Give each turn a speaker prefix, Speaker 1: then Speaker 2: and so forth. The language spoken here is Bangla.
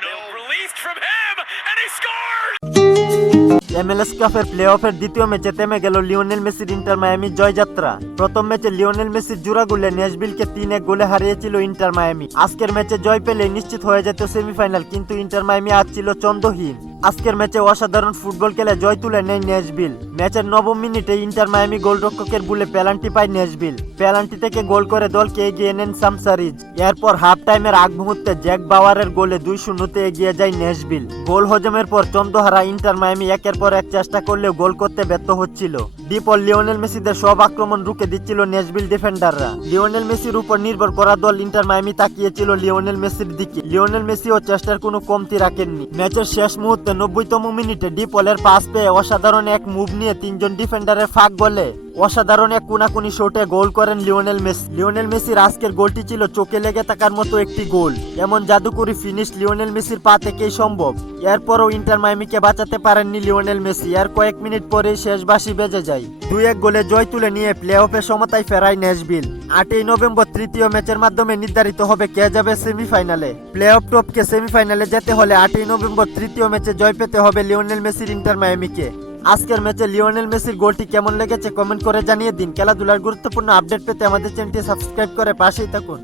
Speaker 1: no. Released from him, and he scores!
Speaker 2: MLS কাপের প্লে অফের দ্বিতীয় ম্যাচে থেমে গেল লিওনেল মেসির ইন্টার মায়ামি জয়যাত্রা প্রথম ম্যাচে লিওনেল মেসির জোড়া গোলে নেশবিলকে তিন এক গোলে হারিয়েছিল ইন্টার মায়ামি আজকের ম্যাচে জয় পেলে নিশ্চিত হয়ে যেত সেমিফাইনাল কিন্তু ইন্টার মায়ামি আজ ছিল চন্দ্রহীন আজকের ম্যাচে অসাধারণ ফুটবল খেলে জয় তুলে নেয় নেশবিল ম্যাচের নবম মিনিটে ইন্টার মায়ামি গোলরক্ষকের বুলে পেনাল্টি পায় নেশবিল পেনাল্টি থেকে গোল করে দলকে এগিয়ে নেন সামসারিজ। এরপর হাফ টাইমের আগ মুহূর্তে জ্যাক বাওয়ারের গোলে দুই শূন্যতে এগিয়ে যায় নেশবিল গোল হজমের পর চন্দ্রহারা ইন্টার মায়ামি একের পর এক চেষ্টা করলেও গোল করতে ব্যর্থ হচ্ছিল। ডিপল লিওনেল মেসিদের সব আক্রমণ রুখে দিচ্ছিল নেশবিল ডিফেন্ডাররা। লিওনেল মেসির উপর নির্ভর করা দল ইন্টার মায়ামি তাকিয়েছিল লিওনেল মেসির দিকে। লিওনেল মেসিও চেষ্টার কোনো কমতি রাখেননি। ম্যাচের শেষ মুহূর্তে নব্বইতম মিনিটে ডিপলের পাস পেয়ে অসাধারণ এক মুভ নিয়ে তিনজন ডিফেন্ডারের ফাঁক বলে অসাধারণ এক কুনাকুনি শোটে গোল করেন লিওনেল মেসি। লিওনেল মেসির আজকের গোলটি ছিল চোখে লেগে থাকার মতো একটি গোল। এমন জাদুকরি ফিনিশ লিওনেল মেসির পা থেকেই সম্ভব। এরপরও ইন্টার মাইমিকে বাঁচাতে পারেননি লিওনেল মেসি। আর কয়েক মিনিট পরেই শেষ বাসি বেজে যায়। দুই এক গোলে জয় তুলে নিয়ে প্লে অফে সমতায় ফেরায় নেশবিল আটই নভেম্বর তৃতীয় ম্যাচের মাধ্যমে নির্ধারিত হবে কে যাবে সেমিফাইনালে প্লে অফ টপকে সেমিফাইনালে যেতে হলে আটই নভেম্বর তৃতীয় ম্যাচে জয় পেতে হবে লিওনেল মেসির ইন্টার মায়ামিকে। আজকের ম্যাচে লিওনেল মেসির গোলটি কেমন লেগেছে কমেন্ট করে জানিয়ে দিন। খেলাধুলার গুরুত্বপূর্ণ আপডেট পেতে আমাদের চ্যানেলটি সাবস্ক্রাইব করে পাশেই থাকুন।